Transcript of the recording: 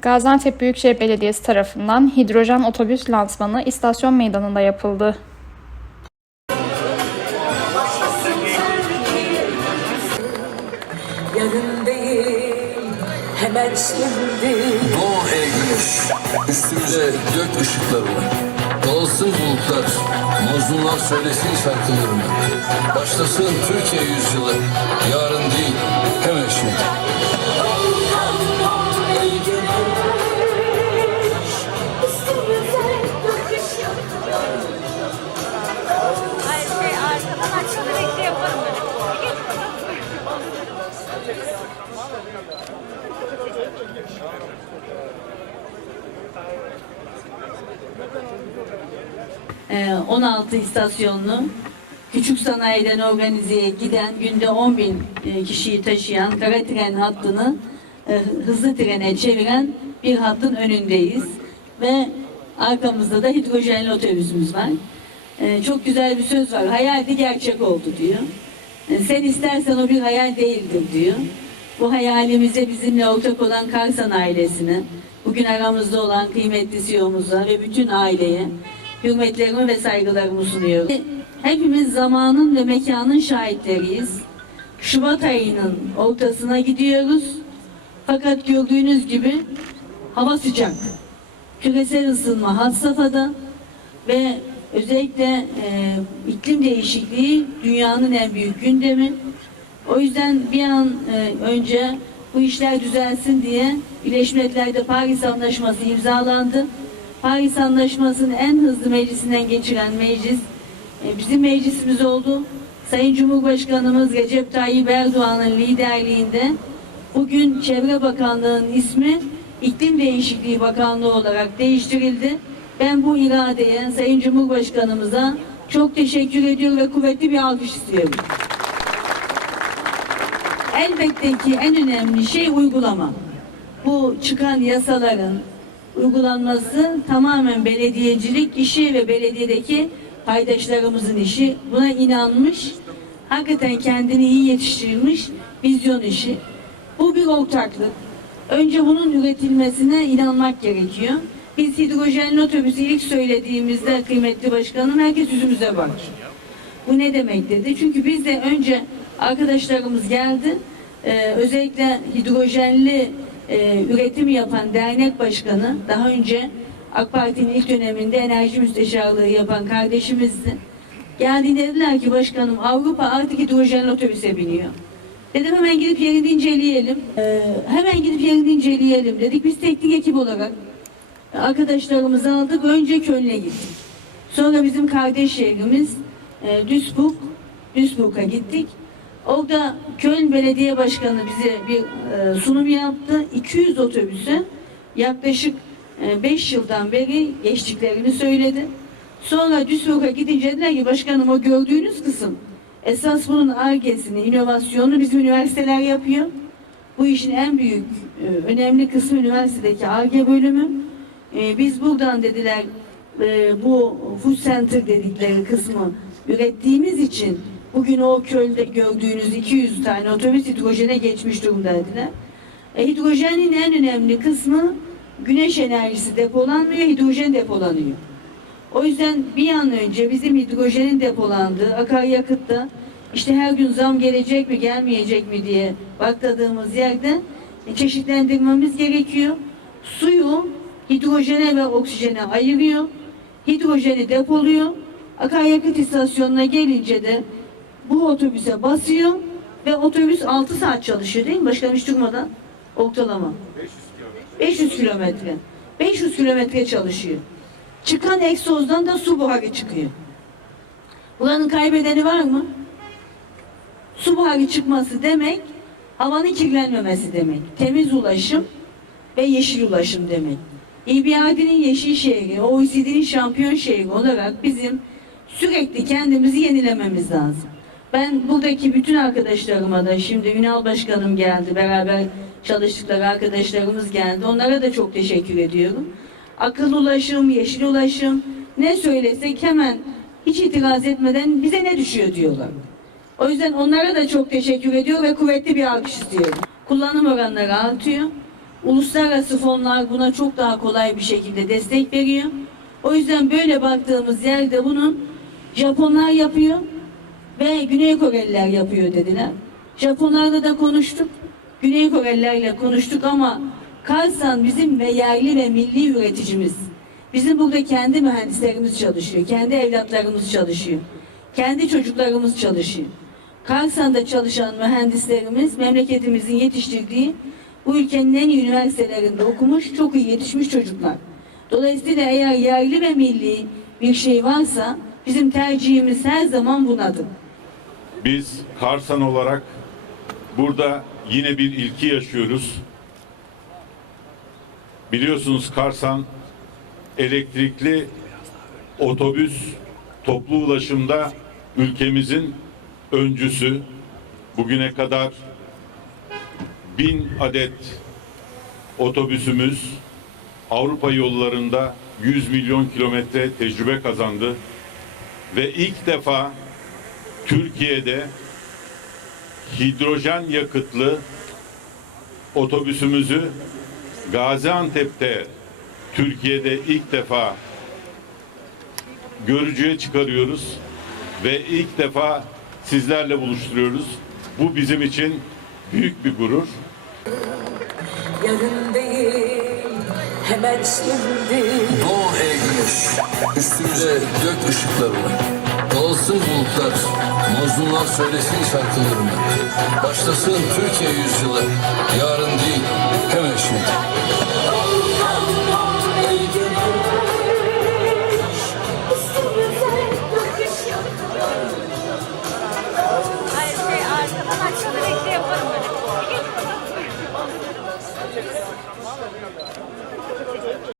Gaziantep Büyükşehir Belediyesi tarafından hidrojen otobüs lansmanı istasyon meydanında yapıldı. Yarın değil hemen şimdi üstümüze gök ışıklarını. Dağılsın bulutlar, mazlumlar söylesin şarkılarını. Başlasın Türkiye yüzyılı, yarın değil, 16 istasyonlu küçük sanayiden organizeye giden günde 10 bin e, kişiyi taşıyan kara tren hattını e, hızlı trene çeviren bir hattın önündeyiz ve arkamızda da hidrojenli otobüsümüz var. E, Çok güzel bir söz var. Hayaldi gerçek oldu diyor. Sen istersen o bir hayal değildir diyor. Bu hayalimize bizimle ortak olan Karsan ailesine, bugün aramızda olan kıymetli CEO'muza ve bütün aileye hürmetlerimi ve saygılarımı sunuyorum. Hepimiz zamanın ve mekanın şahitleriyiz. Şubat ayının ortasına gidiyoruz. Fakat gördüğünüz gibi hava sıcak. Küresel ısınma had safhada ve özellikle e, iklim değişikliği dünyanın en büyük gündemi. O yüzden bir an e, önce bu işler düzelsin diye Birleşmiş Milletler'de Paris Anlaşması imzalandı. Paris Anlaşması'nın en hızlı meclisinden geçiren meclis e, bizim meclisimiz oldu. Sayın Cumhurbaşkanımız Recep Tayyip Erdoğan'ın liderliğinde bugün Çevre Bakanlığı'nın ismi İklim Değişikliği Bakanlığı olarak değiştirildi. Ben bu iradeye Sayın Cumhurbaşkanımıza çok teşekkür ediyorum ve kuvvetli bir alkış istiyorum. Elbette ki en önemli şey uygulama. Bu çıkan yasaların uygulanması tamamen belediyecilik işi ve belediyedeki paydaşlarımızın işi. Buna inanmış, hakikaten kendini iyi yetiştirmiş vizyon işi. Bu bir ortaklık. Önce bunun üretilmesine inanmak gerekiyor. Biz hidrojenli otobüsü ilk söylediğimizde kıymetli başkanım herkes yüzümüze bak. Bu ne demek dedi. Çünkü biz de önce arkadaşlarımız geldi. Ee, özellikle hidrojenli e, üretim yapan dernek başkanı daha önce AK Parti'nin ilk döneminde enerji müsteşarlığı yapan kardeşimizdi. Geldiğinde dediler ki başkanım Avrupa artık hidrojenli otobüse biniyor. Dedim hemen gidip yerini inceleyelim. Ee, hemen gidip yerini inceleyelim dedik. Biz teknik ekip olarak arkadaşlarımızı aldık. Önce Köln'e gittik. Sonra bizim kardeş şehrimiz e, Duisburg, Duisburg'a gittik. Orada Köln Belediye Başkanı bize bir e, sunum yaptı. 200 otobüsü yaklaşık 5 yıldan beri geçtiklerini söyledi. Sonra Duisburg'a gidince dediler ki başkanım o gördüğünüz kısım esas bunun argesini, inovasyonu bizim üniversiteler yapıyor. Bu işin en büyük, e, önemli kısmı üniversitedeki ARGE bölümü. E, Biz buradan dediler e, bu food center dedikleri kısmı ürettiğimiz için bugün o kölde gördüğünüz 200 tane otobüs hidrojene geçmiş durumda dediler. E, hidrojenin en önemli kısmı güneş enerjisi depolanmıyor, hidrojen depolanıyor. O yüzden bir an önce bizim hidrojenin depolandığı akaryakıtta işte her gün zam gelecek mi gelmeyecek mi diye bakladığımız yerde e, çeşitlendirmemiz gerekiyor. Suyu hidrojene ve oksijene ayırıyor. Hidrojeni depoluyor. Akaryakıt istasyonuna gelince de bu otobüse basıyor ve otobüs 6 saat çalışıyor değil mi? Başkanım hiç durmadan ortalama. 500 kilometre. 500 kilometre çalışıyor. Çıkan egzozdan da su buharı çıkıyor. Buranın kaybedeni var mı? Su buharı çıkması demek havanın kirlenmemesi demek. Temiz ulaşım ve yeşil ulaşım demek. EBRD'nin yeşil şehri, OECD'nin şampiyon şehri olarak bizim sürekli kendimizi yenilememiz lazım. Ben buradaki bütün arkadaşlarıma da şimdi Ünal Başkanım geldi, beraber çalıştıkları arkadaşlarımız geldi. Onlara da çok teşekkür ediyorum. Akıllı ulaşım, yeşil ulaşım ne söylesek hemen hiç itiraz etmeden bize ne düşüyor diyorlar. O yüzden onlara da çok teşekkür ediyor ve kuvvetli bir alkış istiyorum. Kullanım oranları artıyor. Uluslararası fonlar buna çok daha kolay bir şekilde destek veriyor. O yüzden böyle baktığımız yerde bunun Japonlar yapıyor ve Güney Koreliler yapıyor dediler. Japonlarla da konuştuk. Güney Korelilerle konuştuk ama Karsan bizim ve yerli ve milli üreticimiz. Bizim burada kendi mühendislerimiz çalışıyor. Kendi evlatlarımız çalışıyor. Kendi çocuklarımız çalışıyor. Karsan'da çalışan mühendislerimiz memleketimizin yetiştirdiği bu ülkenin en iyi üniversitelerinde okumuş, çok iyi yetişmiş çocuklar. Dolayısıyla eğer yerli ve milli bir şey varsa bizim tercihimiz her zaman bunadır. Biz Karsan olarak burada yine bir ilki yaşıyoruz. Biliyorsunuz Karsan elektrikli otobüs toplu ulaşımda ülkemizin öncüsü. Bugüne kadar bin adet otobüsümüz Avrupa yollarında 100 milyon kilometre tecrübe kazandı ve ilk defa Türkiye'de hidrojen yakıtlı otobüsümüzü Gaziantep'te Türkiye'de ilk defa görücüye çıkarıyoruz ve ilk defa sizlerle buluşturuyoruz. Bu bizim için büyük bir gurur. Yarın değil hemen şimdi Doğu ey güneş, üstümüze gök ışıklarını. Dağılsın bulutlar, mazlumlar söylesin şarkılarını. Başlasın Türkiye yüzyılı, yarın değil, hemen şimdi.